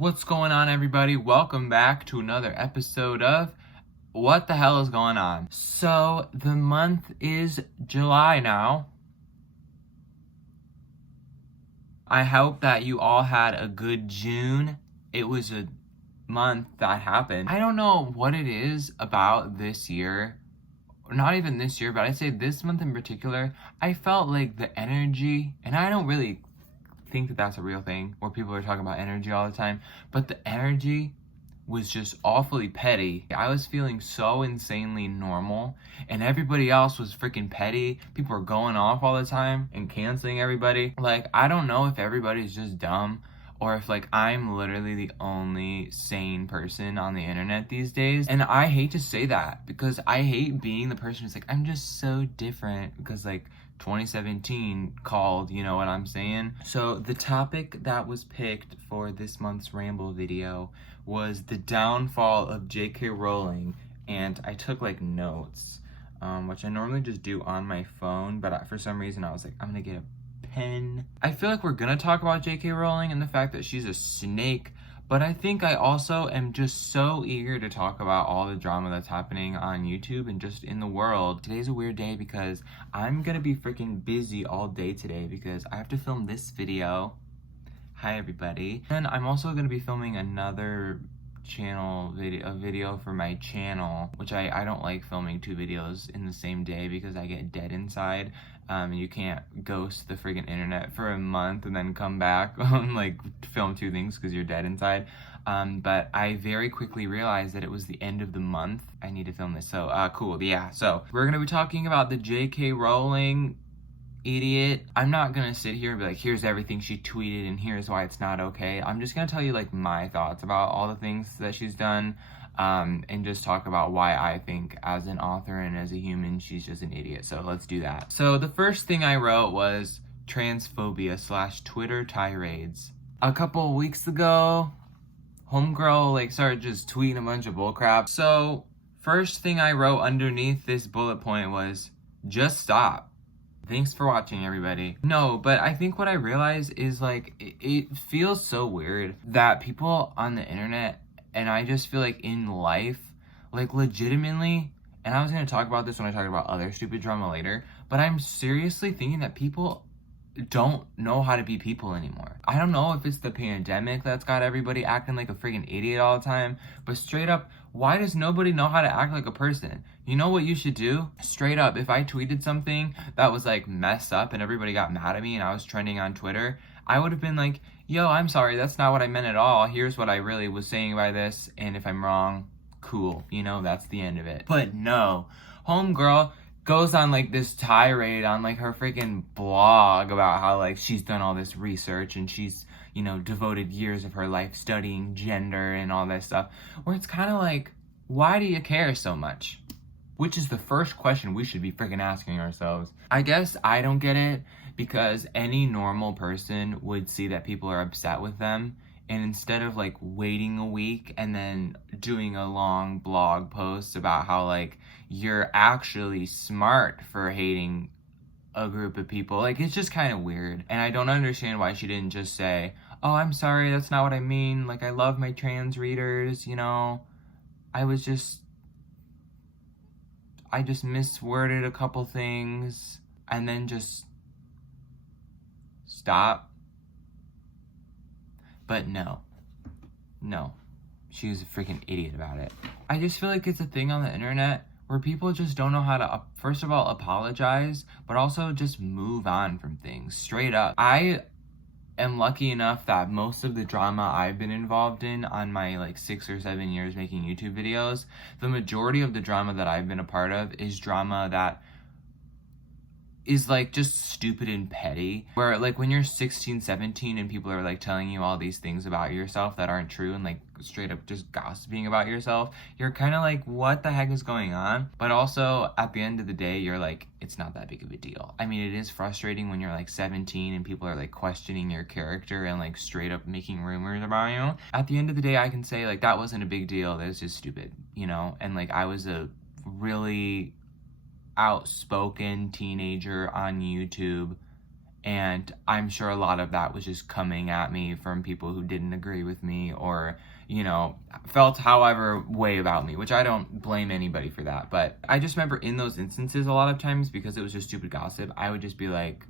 What's going on, everybody? Welcome back to another episode of What the Hell is Going On? So, the month is July now. I hope that you all had a good June. It was a month that happened. I don't know what it is about this year. Not even this year, but I'd say this month in particular. I felt like the energy, and I don't really think that that's a real thing where people are talking about energy all the time, but the energy was just awfully petty. I was feeling so insanely normal, and everybody else was freaking petty. People were going off all the time and canceling everybody. Like, I don't know if everybody's just dumb or if like I'm literally the only sane person on the internet these days. And I hate to say that because I hate being the person who's like, I'm just so different, because like 2017 called, you know what I'm saying? So the topic that was picked for this month's Ramble video was the downfall of J.K. Rowling, and I took like notes, which I normally just do on my phone, but for some reason I was like, I'm gonna get a pen. I feel like we're gonna talk about J.K. Rowling and the fact that she's a snake, but I think I also am just so eager to talk about all the drama that's happening on YouTube and just in the world. Today's a weird day because I'm gonna be freaking busy all day today because I have to film this video. Hi everybody. And I'm also gonna be filming another video for my channel, which I don't like filming two videos in the same day because I get dead inside. You can't ghost the friggin' internet for a month and then come back and like film two things because you're dead inside. But I very quickly realized that it was the end of the month. I need to film this. So cool. Yeah. So we're gonna be talking about the J.K. Rowling idiot. I'm not gonna sit here and be like, here's everything she tweeted and here's why it's not okay. I'm just gonna tell you like my thoughts about all the things that she's done, and just talk about why I think as an author and as a human she's just an idiot. So let's do that. So the first thing I wrote was transphobia / Twitter tirades. A couple weeks ago, homegirl like started just tweeting a bunch of bullcrap. So first thing I wrote underneath this bullet point was, just stop. Thanks for watching, everybody. No, but I think what I realize is like, it feels so weird that people on the internet, and I just feel like in life, like legitimately, and I was going to talk about this when I talk about other stupid drama later, but I'm seriously thinking that people don't know how to be people anymore. I don't know if it's the pandemic that's got everybody acting like a freaking idiot all the time, but straight up, why does nobody know how to act like a person? You know what you should do? Straight up, if I tweeted something that was like messed up and everybody got mad at me and I was trending on Twitter, I would have been like, yo, I'm sorry, that's not what I meant at all. Here's what I really was saying by this, and if I'm wrong, cool. You know, that's the end of it. But no, homegirl goes on like this tirade on like her freaking blog about how like she's done all this research and she's, you know, devoted years of her life studying gender and all that stuff, where it's kind of like, why do you care so much? Which is the first question we should be freaking asking ourselves. I guess I don't get it because any normal person would see that people are upset with them, and instead of like waiting a week and then doing a long blog post about how like you're actually smart for hating a group of people, like it's just kind of weird. And I don't understand why she didn't just say, oh, I'm sorry, that's not what I mean. Like, I love my trans readers, you know. I just misworded a couple things, and then just stop. But no, she was a freaking idiot about it. I just feel like it's a thing on the internet where people just don't know how to, first of all, apologize, but also just move on from things, straight up. I am lucky enough that most of the drama I've been involved in on my like 6 or 7 years making YouTube videos, the majority of the drama that I've been a part of is drama that is like just stupid and petty, where like when you're 16, 17 and people are like telling you all these things about yourself that aren't true and like straight up just gossiping about yourself, you're kind of like, what the heck is going on? But also at the end of the day, you're like, it's not that big of a deal. I mean, it is frustrating when you're like 17 and people are like questioning your character and like straight up making rumors about you. At the end of the day, I can say like that wasn't a big deal, that was just stupid, you know? And like I was a really outspoken teenager on YouTube, And I'm sure a lot of that was just coming at me from people who didn't agree with me or, felt however way about me, which I don't blame anybody for that. But I just remember in those instances, a lot of times, because it was just stupid gossip, I would just be like,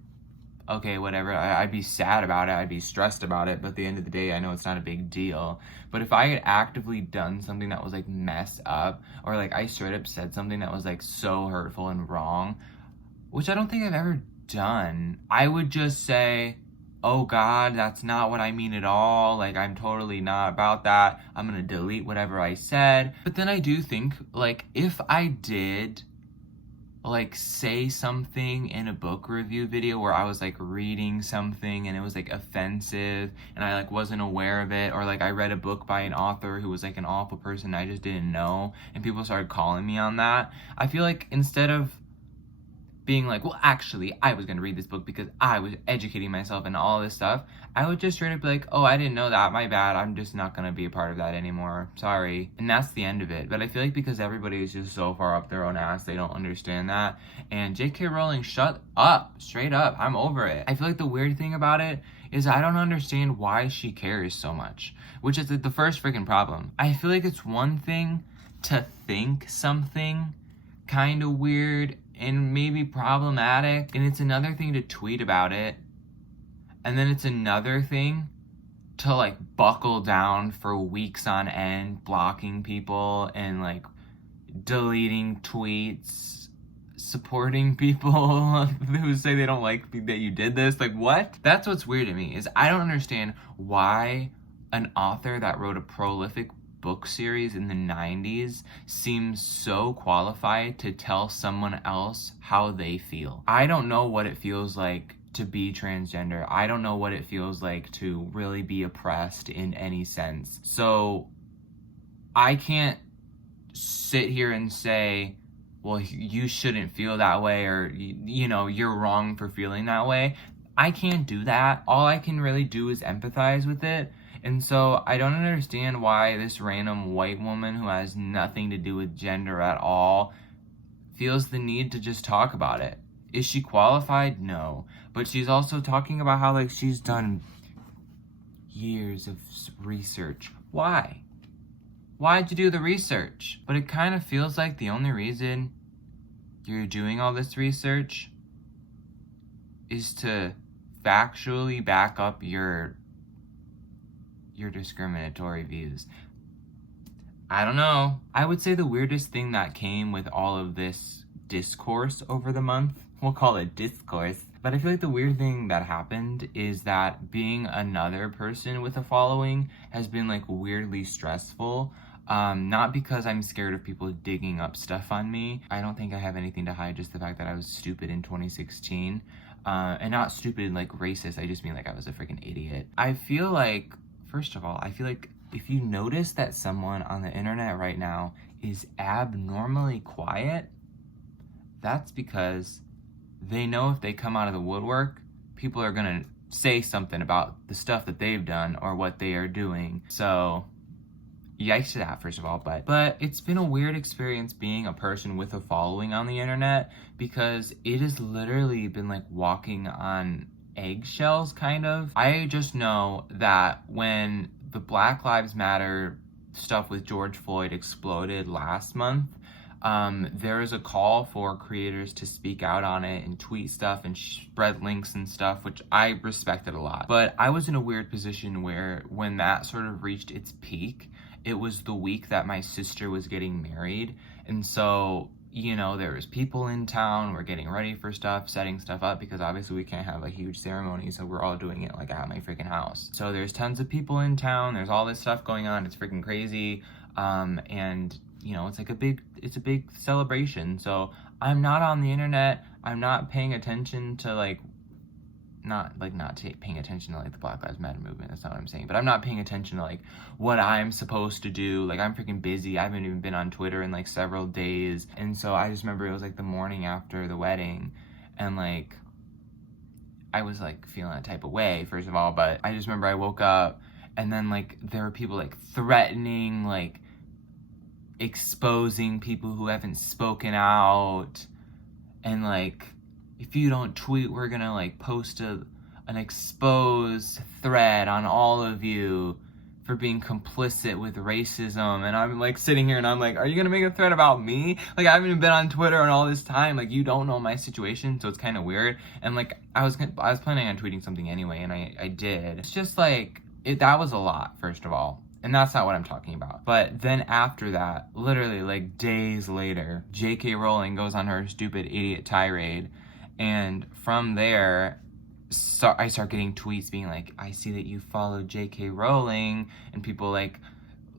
okay, whatever. I'd be sad about it. I'd be stressed about it. But at the end of the day, I know it's not a big deal. But if I had actively done something that was like messed up, or like I straight up said something that was like so hurtful and wrong, which I don't think I've ever done, I would just say, oh God, that's not what I mean at all. Like, I'm totally not about that. I'm gonna delete whatever I said. But then I do think, like, if I did like say something in a book review video where I was like reading something and it was like offensive and I like wasn't aware of it, or like I read a book by an author who was like an awful person I just didn't know, and people started calling me on that, I feel like instead of being like, well, actually, I was gonna read this book because I was educating myself and all this stuff, I would just straight up be like, oh, I didn't know that, my bad, I'm just not gonna be a part of that anymore, sorry. And that's the end of it. But I feel like because everybody is just so far up their own ass, they don't understand that. And J.K. Rowling, shut up, straight up, I'm over it. I feel like the weird thing about it is I don't understand why she cares so much, which is the first freaking problem. I feel like it's one thing to think something kind of weird and maybe problematic, and it's another thing to tweet about it, and then it's another thing to like buckle down for weeks on end, blocking people and like deleting tweets, supporting people who say they don't like that you did this. Like, what? That's what's weird to me, is I don't understand why an author that wrote a prolific book series in the 90s seems so qualified to tell someone else how they feel. I don't know what it feels like to be transgender. I don't know what it feels like to really be oppressed in any sense. So I can't sit here and say, well, you shouldn't feel that way, or, you're wrong for feeling that way. I can't do that. All I can really do is empathize with it. And so I don't understand why this random white woman who has nothing to do with gender at all feels the need to just talk about it. Is she qualified? No. But she's also talking about how like she's done years of research. Why? Why'd you do the research? But it kind of feels like the only reason you're doing all this research is to factually back up your discriminatory views. I don't know. I would say the weirdest thing that came with all of this discourse over the month, we'll call it discourse, but I feel like the weird thing that happened is that being another person with a following has been like weirdly stressful. Not because I'm scared of people digging up stuff on me. I don't think I have anything to hide, just the fact that I was stupid in 2016. And not stupid like racist, I just mean like I was a freaking idiot. I feel like, first of all, I feel like if you notice that someone on the internet right now is abnormally quiet, that's because they know if they come out of the woodwork, people are gonna say something about the stuff that they've done or what they are doing. So yikes to that, first of all. But it's been a weird experience being a person with a following on the internet, because it has literally been like walking on eggshells, kind of. I just know that when the Black Lives Matter stuff with George Floyd exploded last month, there is a call for creators to speak out on it and tweet stuff and spread links and stuff, which I respected a lot. But I was in a weird position where when that sort of reached its peak, it was the week that my sister was getting married. And so, there was people in town, we're getting ready for stuff, setting stuff up, because obviously we can't have a huge ceremony, so we're all doing it like at my freaking house. So there's tons of people in town, there's all this stuff going on, it's freaking crazy. And it's a big celebration. So I'm not on the internet. I'm not paying attention to paying attention to like the Black Lives Matter movement. That's not what I'm saying. But I'm not paying attention to like what I'm supposed to do. Like, I'm freaking busy. I haven't even been on Twitter in like several days. And so I just remember it was like the morning after the wedding, and like I was like feeling a type of way, first of all. But I just remember I woke up, and then like there were people like threatening, like exposing people who haven't spoken out, and like if you don't tweet, we're gonna like post an exposed thread on all of you for being complicit with racism. And I'm like sitting here and I'm like, are you gonna make a thread about me? Like, I haven't even been on Twitter in all this time. Like, you don't know my situation, so it's kind of weird. And like, I was planning on tweeting something anyway, and I did. It's just like, that was a lot, first of all. And that's not what I'm talking about. But then after that, literally like days later, J.K. Rowling goes on her stupid idiot tirade. And from there, I start getting tweets being like, I see that you follow J.K. Rowling, and people like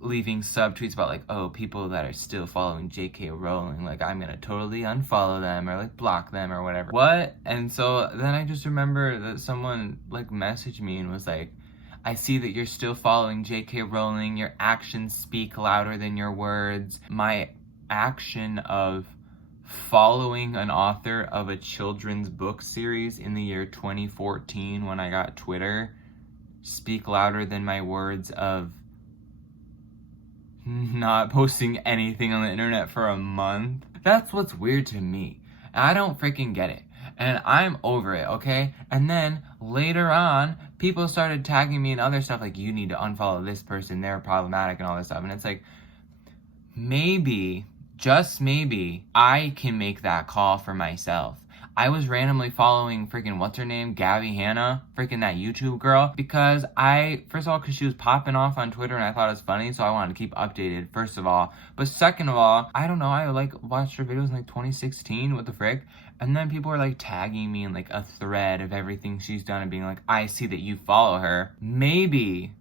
leaving subtweets about like, oh, people that are still following J.K. Rowling, like, I'm gonna totally unfollow them or like block them or whatever. What? And so then I just remember that someone like messaged me and was like, I see that you're still following J.K. Rowling. Your actions speak louder than your words. My action of following an author of a children's book series in the year 2014 when I got Twitter speak louder than my words of not posting anything on the internet for a month. That's what's weird to me. I don't freaking get it. And I'm over it, okay? And then later on, people started tagging me and other stuff like, you need to unfollow this person, they're problematic and all this stuff. And it's like, maybe, just maybe, I can make that call for myself. I was randomly following freaking, what's her name? Gabby Hanna, freaking that YouTube girl, because first of all, because she was popping off on Twitter and I thought it was funny, so I wanted to keep updated, first of all. But second of all, I don't know, I like watched her videos in like 2016, what the frick? And then people were like tagging me in like a thread of everything she's done and being like, I see that you follow her. Maybe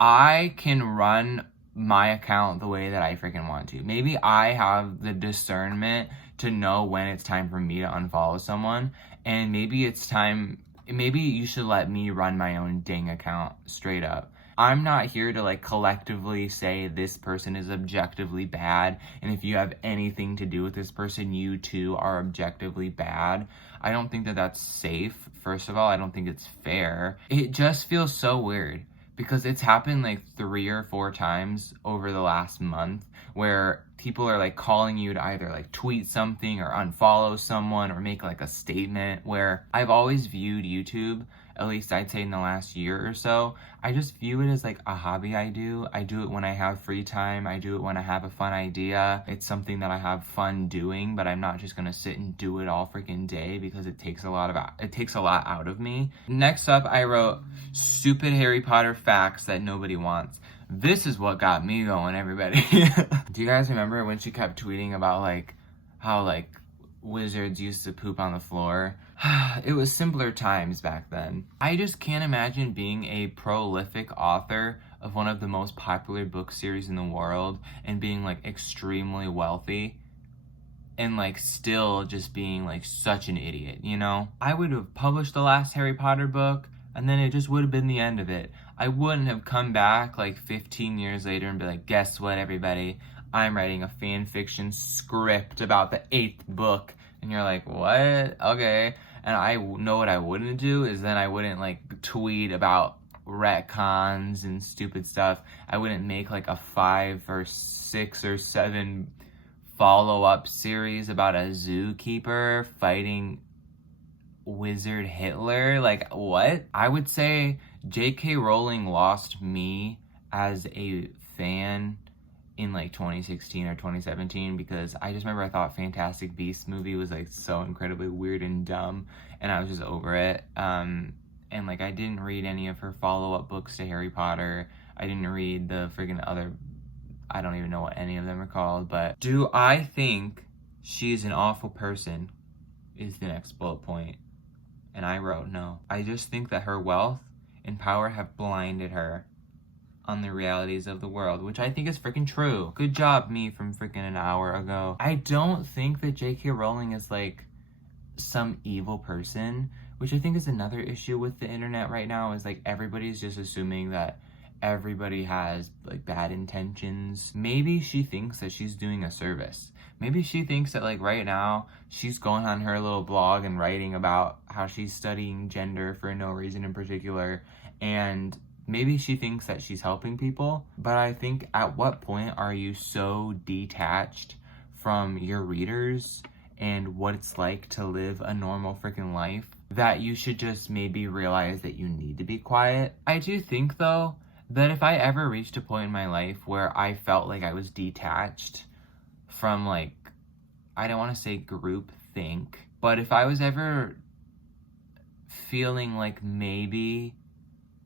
I can run my account the way that I freaking want to. Maybe I have the discernment to know when it's time for me to unfollow someone, and maybe you should let me run my own dang account straight up. I'm not here to like collectively say this person is objectively bad, and if you have anything to do with this person, you too are objectively bad. I don't think that that's safe. First of all, I don't think it's fair. It just feels so weird because it's happened like 3 or 4 times over the last month where people are like calling you to either like tweet something or unfollow someone or make like a statement, where I've always viewed YouTube, at least I'd say in the last year or so, I just view it as like a hobby I do. I do it when I have free time. I do it when I have a fun idea. It's something that I have fun doing, but I'm not just gonna sit and do it all freaking day because it takes a lot out of me. Next up, I wrote stupid Harry Potter facts that nobody wants. This is what got me going, everybody. Do you guys remember when she kept tweeting about like how like wizards used to poop on the floor? It was simpler times back then. I just can't imagine being a prolific author of one of the most popular book series in the world and being like extremely wealthy and like still just being like such an idiot, you know? I would have published the last Harry Potter book and then it just would have been the end of it. I wouldn't have come back like 15 years later and be like, guess what, everybody? I'm writing a fan fiction script about the 8th book. And you're like, what? Okay. And I know what I wouldn't do is then I wouldn't like tweet about retcons and stupid stuff. I wouldn't make like a 5 or 6 or 7 follow-up series about a zookeeper fighting wizard Hitler. Like, what? I would say J.K. Rowling lost me as a fan in like 2016 or 2017 because I just remember I thought Fantastic Beasts movie was like so incredibly weird and dumb, and I was just over it. And like I didn't read any of her follow-up books to Harry Potter. I didn't read the friggin' other, I don't even know what any of them are called. But do I think she's an awful person is the next bullet point. And I wrote no. I just think that her wealth and power have blinded her on the realities of the world, which I think is freaking true. Good job, me from freaking an hour ago. I don't think that J.K. Rowling is like some evil person, which I think is another issue with the internet right now, is like everybody's just assuming that everybody has like bad intentions. Maybe she thinks that she's doing a service. Maybe she thinks that like right now she's going on her little blog and writing about how she's studying gender for no reason in particular, and maybe she thinks that she's helping people. But I think at what point are you so detached from your readers and what it's like to live a normal freaking life, that you should just maybe realize that you need to be quiet. I do think, though, that if I ever reached a point in my life where I felt like I was detached from, like, I don't want to say group think, but if I was ever feeling like maybe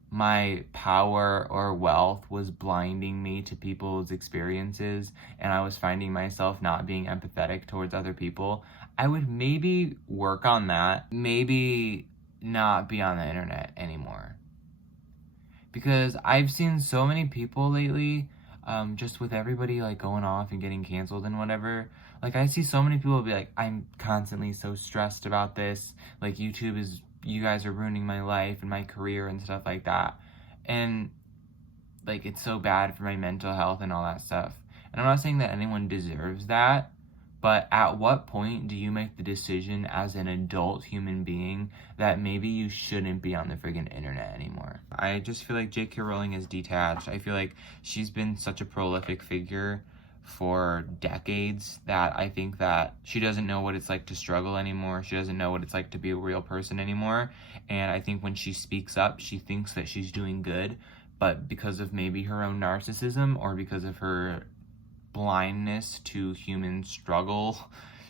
my power or wealth was blinding me to people's experiences and I was finding myself not being empathetic towards other people, I would maybe work on that. Maybe not be on the internet anymore. Because I've seen so many people lately, just with everybody like going off and getting canceled and whatever. Like, I see so many people be like, I'm constantly so stressed about this. Like, you guys are ruining my life and my career and stuff like that. And like, it's so bad for my mental health and all that stuff. And I'm not saying that anyone deserves that, but at what point do you make the decision as an adult human being that maybe you shouldn't be on the friggin' internet anymore? I just feel like J.K. Rowling is detached. I feel like she's been such a prolific figure for decades that I think that she doesn't know what it's like to struggle anymore. She doesn't know what it's like to be a real person anymore. And I think when she speaks up, she thinks that she's doing good, but because of maybe her own narcissism or because of her blindness to human struggle,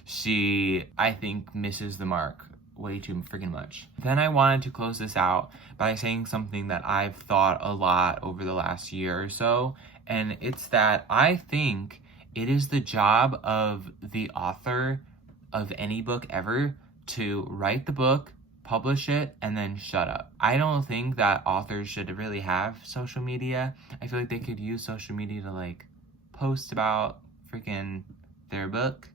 she, I think, misses the mark way too freaking much. Then I wanted to close this out by saying something that I've thought a lot over the last year or so, and it's that I think it is the job of the author of any book ever to write the book, publish it, and then shut up. I don't think that authors should really have social media. I feel like they could use social media to like post about freaking their book,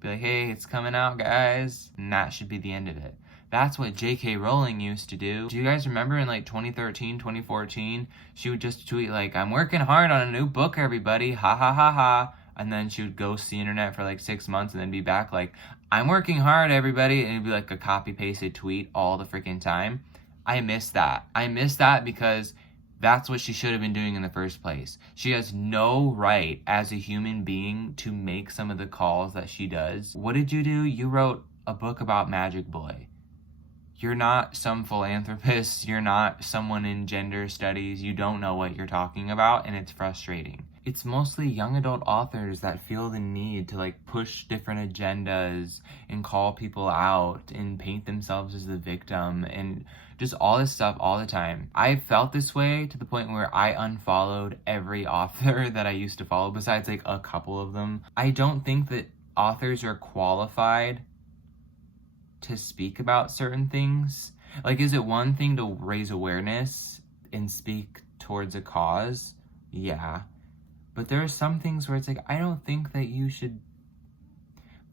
be like, hey, it's coming out, guys, and that should be the end of it. That's what J.K. Rowling used to do. Do you guys remember in like 2013, 2014, she would just tweet like, I'm working hard on a new book, everybody, ha ha ha ha, and then she would ghost the internet for like 6 months and then be back like, I'm working hard, everybody, and it'd be like a copy-pasted tweet all the freaking time. I miss that. I miss that because that's what she should have been doing in the first place. She has no right as a human being to make some of the calls that she does. What did you do? You wrote a book about Magic Boy. You're not some philanthropist. You're not someone in gender studies. You don't know what you're talking about, and it's frustrating. It's mostly young adult authors that feel the need to like push different agendas and call people out and paint themselves as the victim and just all this stuff all the time. I felt this way to the point where I unfollowed every author that I used to follow, besides like a couple of them. I don't think that authors are qualified to speak about certain things. Like, is it one thing to raise awareness and speak towards a cause? Yeah. But there are some things where it's like, I don't think that you should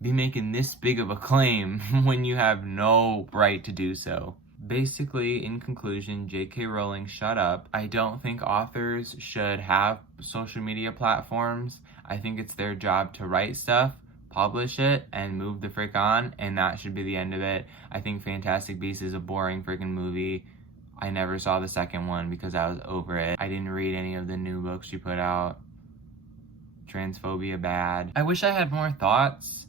be making this big of a claim when you have no right to do so. Basically, in conclusion, J.K. Rowling, shut up. I don't think authors should have social media platforms. I think it's their job to write stuff, publish it, and move the frick on, and that should be the end of it. I think Fantastic Beasts is a boring freaking movie. I never saw the second one because I was over it. I didn't read any of the new books she put out. Transphobia bad. I wish I had more thoughts,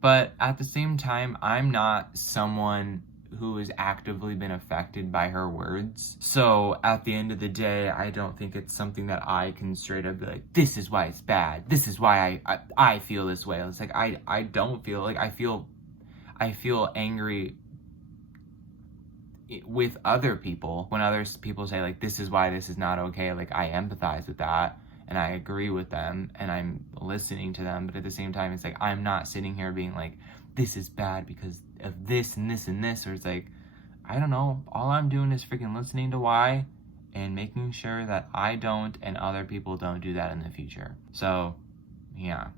but at the same time, I'm not someone who has actively been affected by her words. So at the end of the day, I don't think it's something that I can straight up be like, this is why it's bad. This is why I feel this way. It's like, I don't feel like, I feel angry with other people when other people say like, this is why this is not okay. Like, I empathize with that and I agree with them and I'm listening to them. But at the same time, it's like, I'm not sitting here being like, this is bad because of this and this and this. Or it's like, I don't know. All I'm doing is freaking listening to why and making sure that I don't and other people don't do that in the future. So, yeah.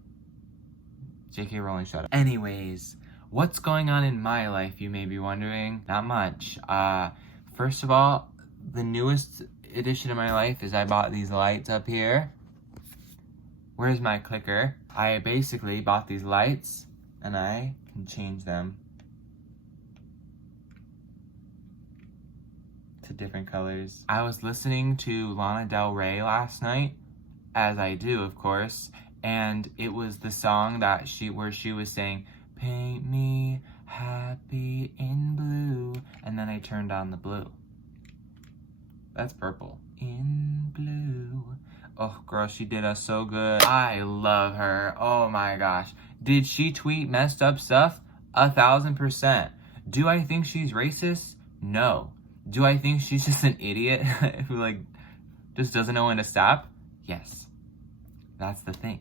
J.K. Rowling, shut up. Anyways, what's going on in my life, you may be wondering? Not much. First of all, the newest addition to my life is I bought these lights up here. Where's my clicker? I basically bought these lights and I can change them to different colors. I was listening to Lana Del Rey last night, as I do, of course, and it was the song that where she was saying, paint me happy in blue. And then I turned on the blue. That's purple. In blue. Oh, girl, she did us so good. I love her. Oh my gosh. Did she tweet messed up stuff? 1,000%. Do I think she's racist? No. Do I think she's just an idiot who like just doesn't know when to stop? Yes. That's the thing.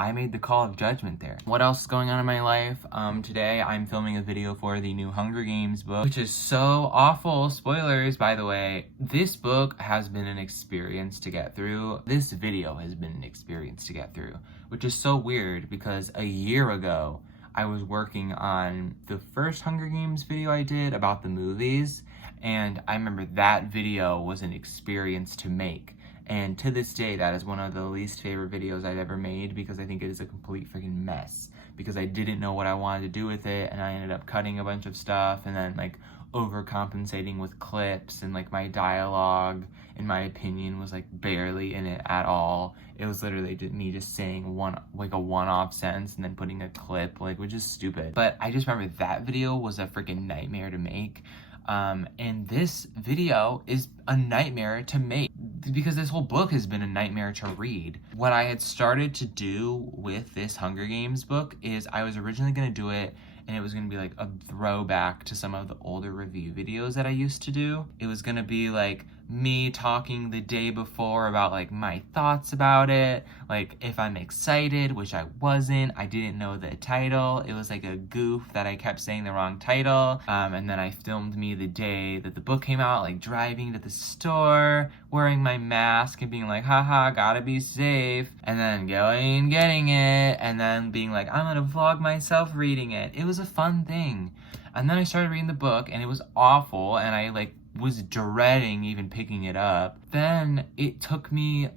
I made the call of judgment there. What else is going on in my life? Today I'm filming a video for the new Hunger Games book, which is so awful. Spoilers, by the way. This book has been an experience to get through. This video has been an experience to get through, which is so weird because a year ago, I was working on the first Hunger Games video I did about the movies, and I remember that video was an experience to make. And to this day, that is one of the least favorite videos I've ever made because I think it is a complete freaking mess. Because I didn't know what I wanted to do with it, and I ended up cutting a bunch of stuff and then like overcompensating with clips, and like my dialogue, in my opinion, was like barely in it at all. It was literally just me just saying a one-off sentence and then putting a clip, like, which is stupid. But I just remember that video was a freaking nightmare to make. And this video is a nightmare to make because this whole book has been a nightmare to read. What I had started to do with this Hunger Games book is I was originally going to do it and it was going to be like a throwback to some of the older review videos that I used to do. It was going to be like me talking the day before about like my thoughts about it, like if I'm excited, which I wasn't. I didn't know the title. It was like a goof that I kept saying the wrong title. And then I filmed me the day that the book came out, like driving to the store, wearing my mask and being like, haha, gotta be safe. And then going and getting it, and then being like, I'm gonna vlog myself reading it. It was a fun thing. And then I started reading the book and it was awful, and I like was dreading even picking it up. Then it took me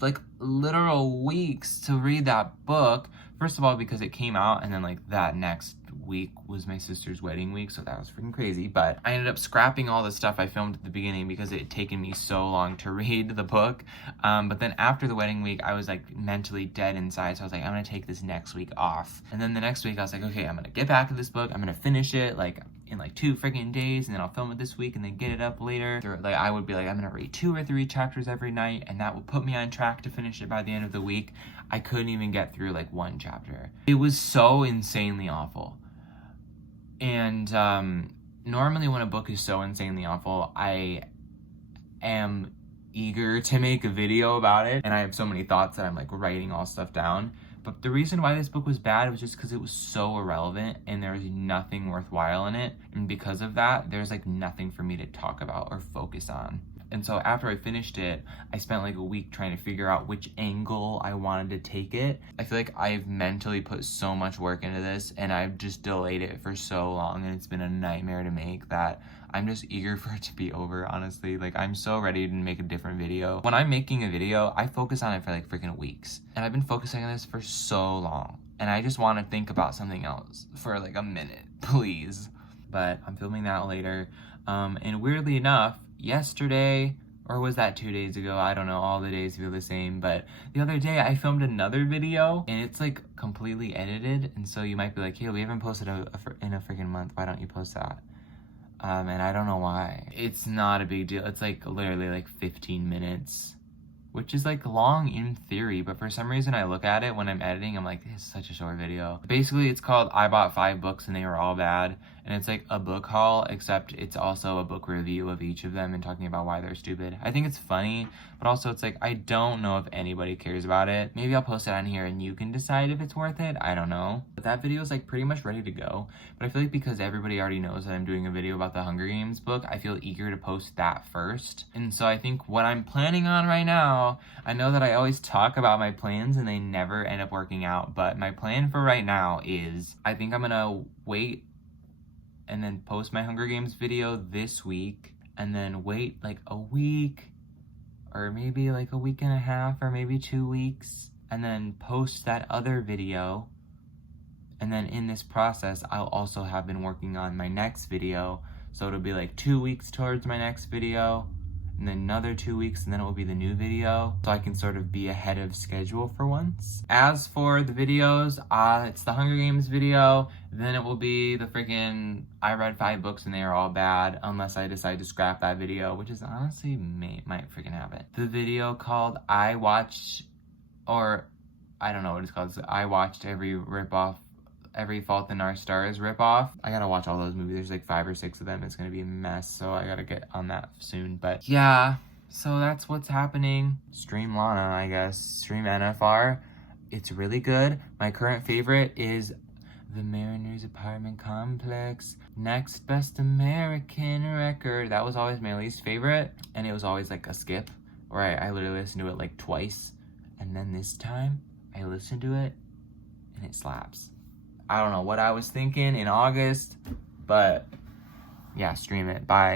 like literal weeks to read that book. First of all, because it came out and then like that next week was my sister's wedding week, so that was freaking crazy. But I ended up scrapping all the stuff I filmed at the beginning because it had taken me so long to read the book. But then after the wedding week, I was like mentally dead inside, so I was like, I'm gonna take this next week off. And then the next week I was like, okay, I'm gonna get back to this book, I'm gonna finish it like in like 2 freaking days, and then I'll film it this week and then get it up later. Like I would be like, I'm gonna read 2 or 3 chapters every night, and that will put me on track to finish it by the end of the week. I couldn't even get through like 1 chapter. It was so insanely awful. And normally when a book is so insanely awful, I am eager to make a video about it, and I have so many thoughts that I'm like writing all stuff down. But the reason why this book was bad was just because it was so irrelevant and there was nothing worthwhile in it. And because of that, there's like nothing for me to talk about or focus on. And so after I finished it, I spent like a week trying to figure out which angle I wanted to take it. I feel like I've mentally put so much work into this, and I've just delayed it for so long, and it's been a nightmare to make that I'm just eager for it to be over, honestly. Like, I'm so ready to make a different video. When I'm making a video, I focus on it for like freaking weeks. And I've been focusing on this for so long. And I just want to think about something else for like a minute, please. But I'm filming that later. And weirdly enough, yesterday, or was that 2 days ago? I don't know, all the days feel the same. But the other day I filmed another video and it's like completely edited. And so you might be like, hey, we haven't posted in a freaking month. Why don't you post that? And I don't know why. It's not a big deal. It's like literally like 15 minutes, which is like long in theory, but for some reason I look at it when I'm editing, I'm like, this is such a short video. Basically, it's called I Bought 5 Books and They Were All Bad, and it's like a book haul, except it's also a book review of each of them and talking about why they're stupid. I think it's funny, but also it's like, I don't know if anybody cares about it. Maybe I'll post it on here and you can decide if it's worth it. I don't know. But that video is like pretty much ready to go. But I feel like because everybody already knows that I'm doing a video about the Hunger Games book, I feel eager to post that first. And so I think what I'm planning on right now, I know that I always talk about my plans and they never end up working out, but my plan for right now is I think I'm gonna wait and then post my Hunger Games video this week, and then wait like a week or maybe like a week and a half or maybe 2 weeks, and then post that other video. And then in this process, I'll also have been working on my next video, so it'll be like 2 weeks towards my next video, and then another 2 weeks, and then it will be the new video, so I can sort of be ahead of schedule for once. As for the videos, it's the Hunger Games video, then it will be the freaking I read 5 books and they are all bad, unless I decide to scrap that video, which is honestly might freaking happen. The video called I watched, or I don't know what it's called, so I watched every Fault in Our Stars ripoff. I gotta watch all those movies. There's like 5 or 6 of them. It's gonna be a mess, so I gotta get on that soon. But yeah, so that's what's happening. Stream Lana, I guess. Stream NFR. It's really good. My current favorite is The Mariners Apartment Complex. Next Best American Record. That was always my least favorite, and it was always like a skip, where I literally listened to it like twice, and then this time I listened to it and it slaps. I don't know what I was thinking in August, but yeah, stream it. Bye.